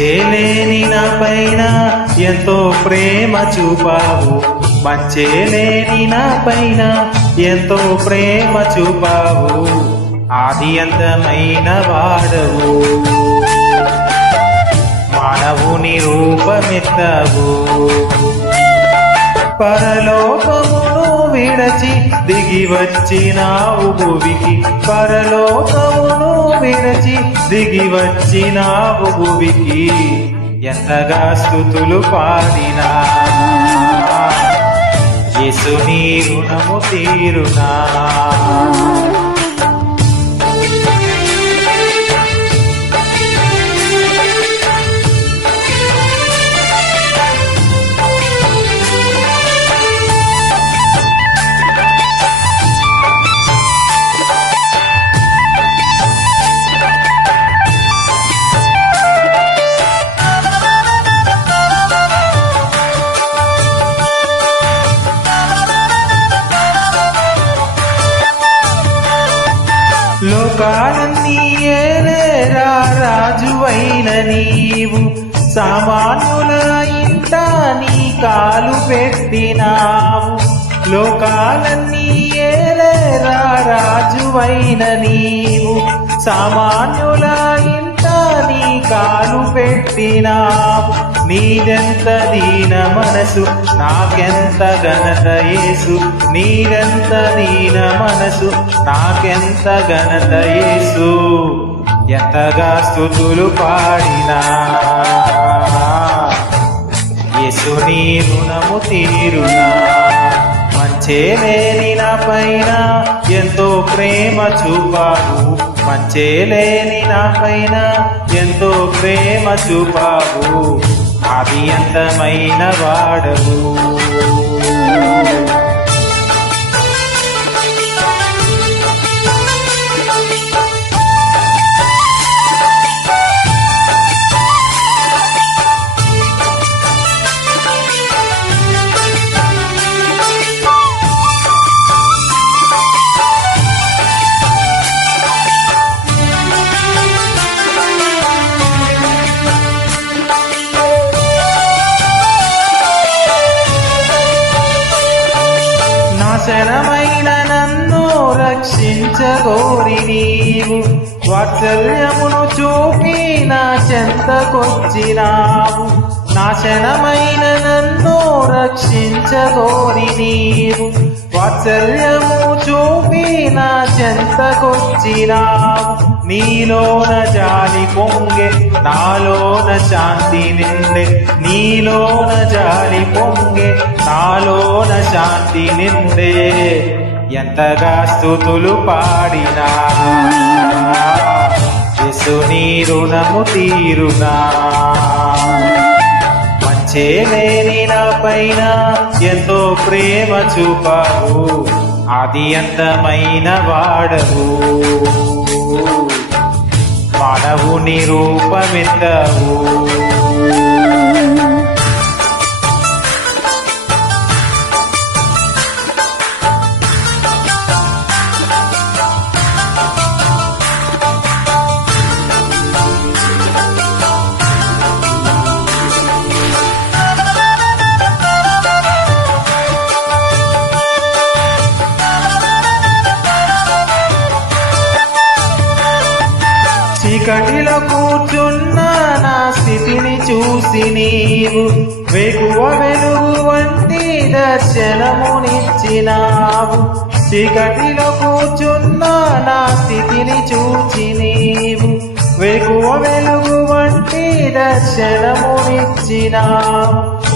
మంచేలేని నా పైన ఎంతో ప్రేమ చూపావు, మంచేలేని నా పైన ఎంతో ప్రేమ చూపావు, ఆది అంతమైన వాడవు, మానవుని రూపమెత్తావు, పరలోకమును విడచి దిగి వచ్చినావు భువికి, పరలోకమును విడచి దిగి వచ్చినావు భువికి, ఎంతగా స్తుతులు పాడినా యేసు నీ రుణము తీరునా. లోకాలన్నీ ఏలేరా రాజువైన నీవు, సామాన్యుల ఇంట నీ కాలు పెట్టినావు, లోకాలన్నీ ఏలేరా రాజువైన నీవు, సామాన్యుల ఇంట నీ కాలు పెట్టినావు, నీదెంత దీన మనసు నాకెంత ఘనత యేసు, నీదెంత దీన మనసు నాకెంత ఘనత యేసు, ఎంతగా స్తుతులు పాడినా యేసు నీ రుణము తీరునా. మంచేలేని నా పైన ఎంతో ప్రేమ చూపావు, మంచేలేని నా పైన ఎంతో ప్రేమ చూపావు, ఆది అంతమైన వాడవు. నాశనమైన నన్ను రక్షించగోరి నీవు, వాత్సల్యమును చూపి నా చెంతకొచ్చినావు, నాశనమైన నన్ను రక్షించగోరి నీవు, వాత్సల్యము చూపి నా చెంతకొచ్చినావు, నీలోన జాలి పొంగే నాలోన శాంతి నిండే, నీలోన జాలి పొంగే నాలోన శాంతి నిండే, ఎంతగా స్తుతులు పాడినా యేసు నీ రుణము తీరునా. మంచేలేని నా పైన ఎంతో ప్రేమ చూపావు, ఆది అంతమైన వాడవు, మానవుని రూపమెత్తావు. చీకటిలో కూర్చున్న నా స్థితిని చూసి నీవు, వేకువ వెలుగు వంటి దర్శనమునిచ్చినావు, చీకటిలో కూర్చున్న నా స్థితిని చూసి నీవు, వేకువ వెలుగు వంటి దర్శనమునిచ్చినావు,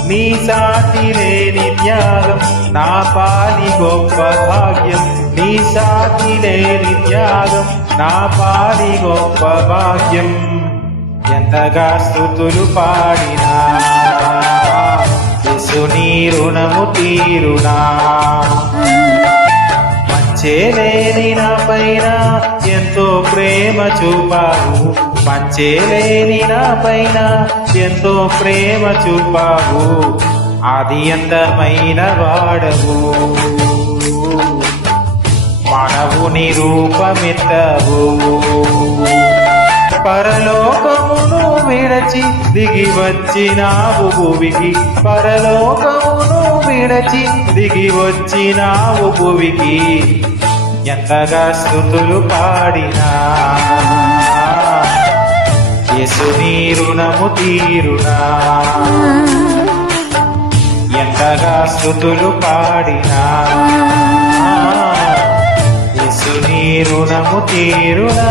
నీ సాటి లేని త్యాగం నా పాలి గొప్ప భాగ్యం, నీ సాటి లేని త్యాగం నా పాలి గొప్ప భాగ్యం, ఎంతగా స్తుతులు పాడినా యేసు నీ రుణము తీరునా. మంచేలేని నా పైన ఎంతో ప్రేమ చూపావు, మంచేలేని నా పైన ఎంతో ప్రేమ చూపావు, ఆది అంతమైన వాడవు, మానవుని రూపమెత్తవు. పరలోకమును విడచి దిగి వచ్చినావు భువికి, పరలోకమును విడచి దిగి వచ్చినావు భువికి. ఎంతగా స్తుతులు పాడినా యేసు నీ రుణము తీరునా, ఎంతగా స్తుతులు పాడినా యేసు నీ రుణము తీరునా.